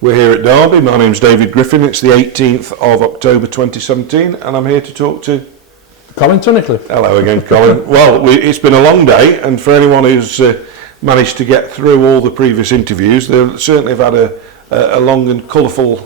We're here at Derby. My name's David Griffin. It's the 18th of October 2017 and I'm here to talk to Colin Tunnicliffe. Hello again, Colin. Well, it's been a long day, and for anyone who's managed to get through all the previous interviews, they certainly have had a long and colourful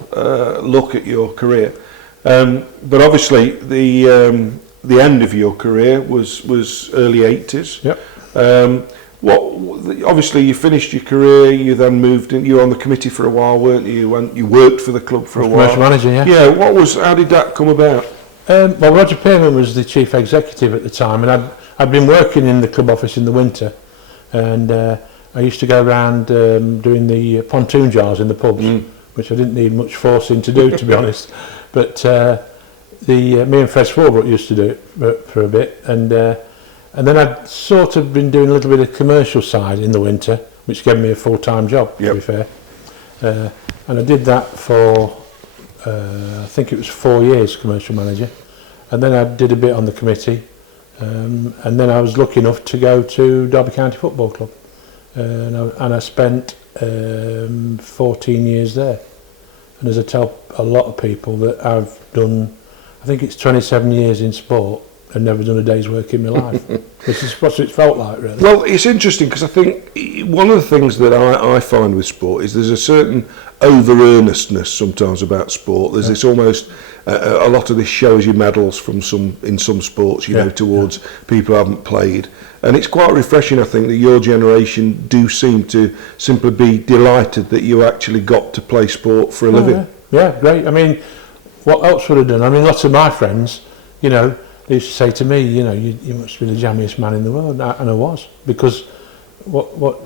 look at your career. But obviously, the end of your career was early 80s. Yep. Obviously, you finished your career. You then moved in. You were on the committee for a while, weren't you? You worked for the club for a while. Commercial manager, yeah. Yeah. How did that come about? Well, Roger Pearman was the chief executive at the time, and I'd been working in the club office in the winter, and I used to go around doing the pontoon jars in the pubs, which I didn't need much forcing to do, to be honest. But me and Fred Swarbrick used to do it for a bit, and then I'd sort of been doing a little bit of commercial side in the winter, which gave me a full-time job, to be fair. And I did that for I think it was 4 years, commercial manager, and then I did a bit on the committee, and then I was lucky enough to go to Derby County Football Club, and I spent 14 years there. And as I tell a lot of people, that I've done, I think it's 27 years in sport and never done a day's work in my life. This is what it's felt like, really. Well, it's interesting because I think one of the things that I find with sport is there's a certain over-earnestness sometimes about sport. There's this almost, a lot of this shows you medals from in some sports, you know, towards people who haven't played. And it's quite refreshing, I think, that your generation do seem to simply be delighted that you actually got to play sport for a living. Yeah, great. I mean, what else would I have done? I mean, lots of my friends, you know, they used to say to me, you know, you must be the jammiest man in the world, and I was, because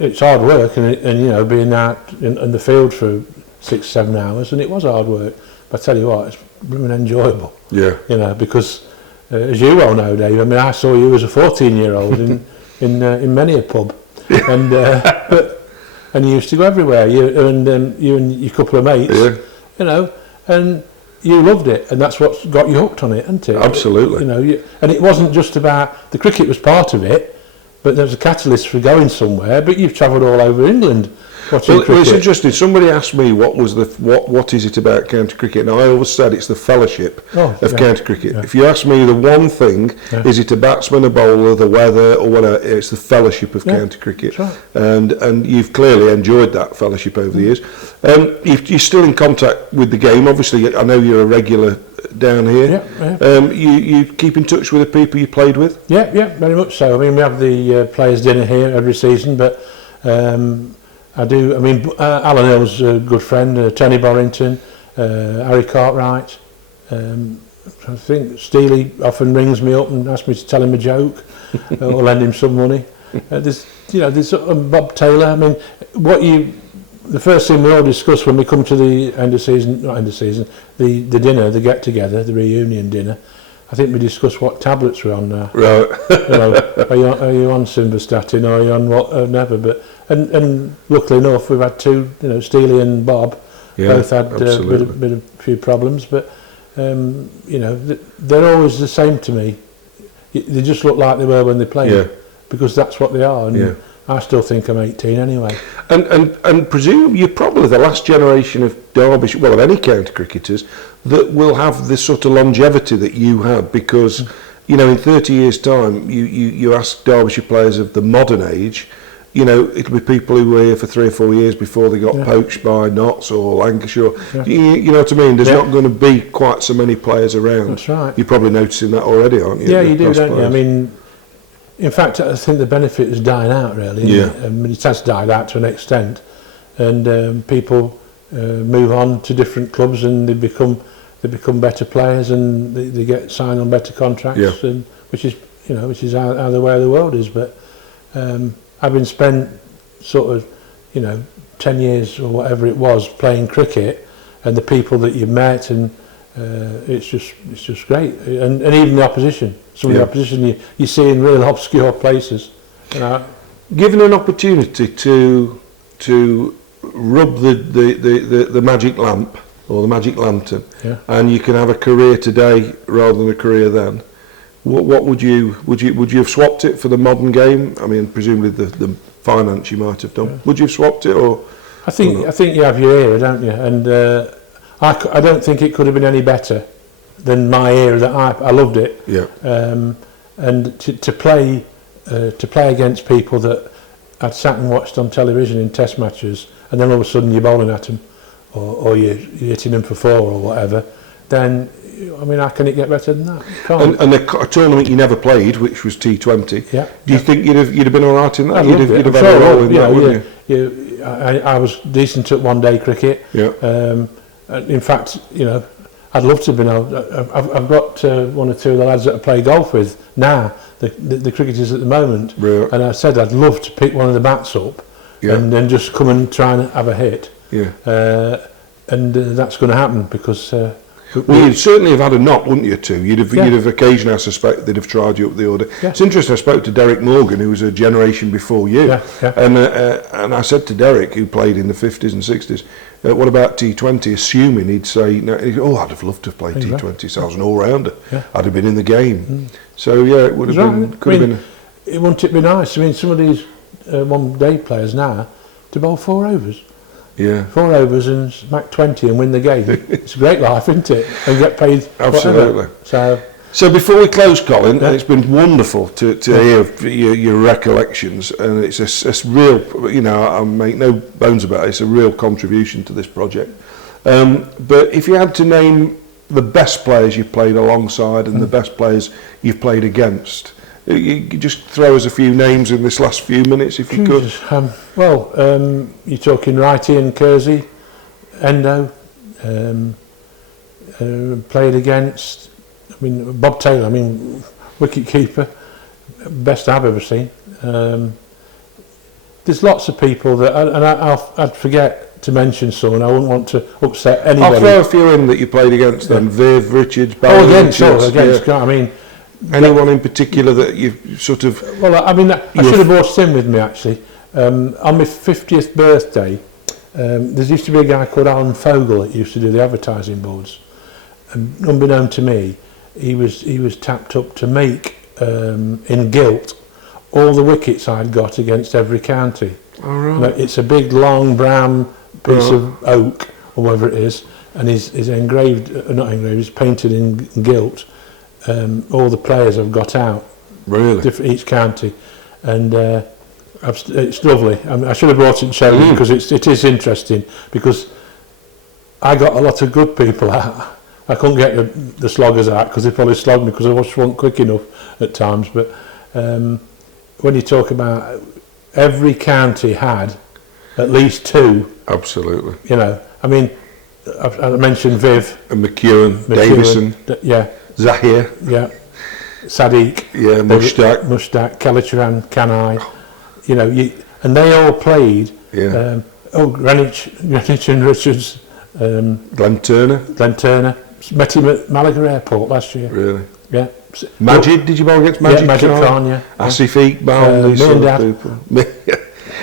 it's hard work, and you know, being out in the field for 6-7 hours, and it was hard work. But I tell you what, it's really enjoyable. Yeah. You know, because as you well know, Dave, I mean, I saw you as a 14-year-old in many a pub, and you used to go everywhere. You and your couple of mates, you know, and you loved it, and that's what got you hooked on it, isn't it? Absolutely. You know, and it wasn't just about the cricket was part of it, but there was a catalyst for going somewhere. But you've travelled all over England watching cricket. Well, it's interesting. Somebody asked me what is it about county cricket, and I always said it's the fellowship of county cricket. Yeah. If you ask me the one thing, is it a batsman, a bowler, the weather, or whatever? It's the fellowship of county cricket, right. and you've clearly enjoyed that fellowship over the years. You're still in contact with the game. Obviously, I know you're a regular down here. You keep in touch with the people you played with? Yeah, very much so. I mean, we have the players' dinner here every season, but I do. I mean, Alan Hill's a good friend, Tony Borrington, Harry Cartwright. I think Steely often rings me up and asks me to tell him a joke or lend him some money. There's Bob Taylor. I mean, the first thing we all discuss when we come to the the dinner, the get together, the reunion dinner. I think we discuss what tablets we're on now. Right. You know, are you on simvastatin, or are you on whatever? But and luckily enough, we've had two. You know, Steely and Bob both had a few problems, but you know, they're always the same to me. They just look like they were when they played, because that's what they are. And I still think I'm 18 anyway. And presume you're probably the last generation of Derbyshire, well, of any county cricketers, that will have this sort of longevity that you had, because, you know, in 30 years' time, you ask Derbyshire players of the modern age, you know, it'll be people who were here for 3 or 4 years before they got poached by Notts or Lancashire. You know what I mean? There's not going to be quite so many players around. That's right. You're probably noticing that already, aren't you? Yeah, you do, don't you? I mean, in fact, I think the benefit is dying out, really. Yeah. I mean, it has died out to an extent, and people move on to different clubs, and they become better players, and they get signed on better contracts, and which is how the way of the world is. But having spent sort of, you know, 10 years or whatever it was playing cricket, and the people that you met, and it's just great, and even the opposition. Some of the opposition you see in real obscure places. You know, given an opportunity to rub the magic lamp or the magic lantern, and you can have a career today rather than a career then, what would you have swapped it for the modern game? I mean, presumably the finance you might have done. Would you have swapped it, or I think you have your era, don't you? And I don't think it could have been any better than my era. That I loved it. Yeah. And to play against people that I'd sat and watched on television in test matches, and then all of a sudden you're bowling at them, or you're hitting them for 4 or whatever, then, I mean, how can it get better than that? You can't. And a tournament you never played, which was T20. Yeah. Do you think you'd have been all right in that? You'd have had a role in that, wouldn't you? I was decent at one-day cricket. Yeah. In fact, I'd love to have been able. I've got 1 or 2 of the lads that I play golf with now, the cricketers at the moment. Right. And I said I'd love to pick one of the bats up, and then just come and try and have a hit. Yeah. And that's going to happen because. Well, you'd certainly have had a knock, wouldn't you, too? You'd have occasionally, I suspect, they'd have tried you up the order. Yeah. It's interesting, I spoke to Derek Morgan, who was a generation before you. Yeah, yeah. And I said to Derek, who played in the 50s and 60s, what about T20? Assuming he'd say, no, I'd have loved to have played T20, so I was an all-rounder. Yeah. I'd have been in the game. So, yeah, it would have been, could have been. It wouldn't it be nice? I mean, some of these one-day players now, to bowl 4 overs. Yeah. 4 overs and smack 20 and win the game. It's a great life, isn't it? And get paid. Absolutely. Whatever. So before we close, Colin, it's been wonderful to hear your recollections, and it's a real, I make no bones about it, it's a real contribution to this project. But if you had to name the best players you've played alongside and the best players you've played against, you could just throw us a few names in this last few minutes, if you could. You're talking Wrighty and Kersey, Endo, played against, Bob Taylor, wicket keeper, best I've ever seen. There's lots of people that, I'd forget to mention someone. I wouldn't want to upset anybody. I'll throw a few in that you played against then. Viv Richards, against. Yeah. Anyone in particular that you've sort of... Well, I should have brought Tim with me, actually. On my 50th birthday, there used to be a guy called Alan Fogel that used to do the advertising boards. And unbeknown to me, he was tapped up to make, in gilt, all the wickets I'd got against every county. Oh, right. It's a big, long, brown piece of oak, or whatever it is, and he's he's painted in gilt. All the players I've got out, really, each county, and it's lovely. I should have brought it and shown you because it is interesting, because I got a lot of good people out. I couldn't get the sloggers out because they probably slogged me because I wasn't quick enough at times. But when you talk about every county had at least 2. Absolutely. I mentioned Viv and McEwen, Davison, Zahir, Sadiq, Mushtaq, Kalicharan, Kanai, and they all played. Greenwich and Richards, Glenn Turner, met him at Malaga Airport last year. Really? Yeah. Majid, did you bowl against Majid? Yeah, Majid Khan, Asif Iqbal, these sort of people.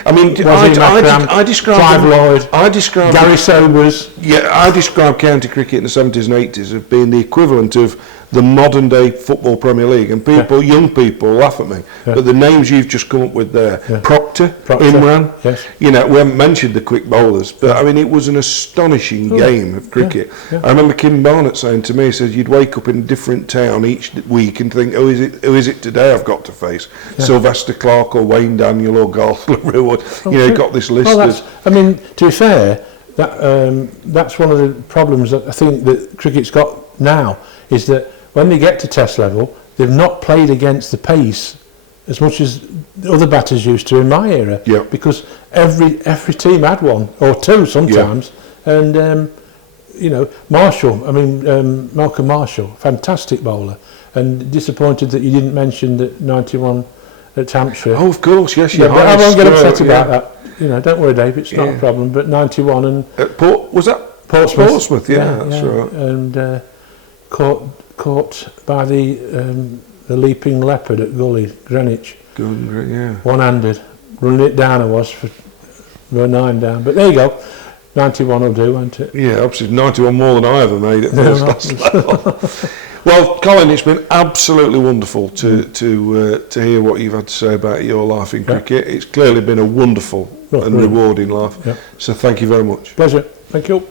I described Gary Sobers. Yeah, I described county cricket in the 70s and 80s as being the equivalent of the modern day football Premier League, and young people laugh at me. But the names you've just come up with there, Proctor, Imran, we haven't mentioned the quick bowlers, but it was an astonishing game of cricket. I remember Kim Barnett saying to me, he said you'd wake up in a different town each week and think, who is it today I've got to face? Sylvester Clarke or Wayne Daniel or Garth LaRue. Got this list. To be fair, that's one of the problems that I think that cricket's got now, is that when they get to test level, they've not played against the pace as much as other batters used to in my era. Because every team had 1 or 2 sometimes, and Marshall. Malcolm Marshall, fantastic bowler, and disappointed that you didn't mention that 91 at Hampshire. Oh, of course, yes. But I won't get upset about that. Don't worry, Dave. It's not a problem. But 91 and was that Portsmouth? Portsmouth, that's right. And caught by the leaping leopard at Gully, Greenwich. Good, yeah. One-handed, running it down. I was for 9 down. But there you go. 91 will do, won't it? Yeah, absolutely. 91 more than I ever made at first class level. Well, Colin, it's been absolutely wonderful to hear what you've had to say about your life in cricket. It's clearly been a wonderful and brilliant. rewarding life. Yeah. So thank you very much. Pleasure. Thank you.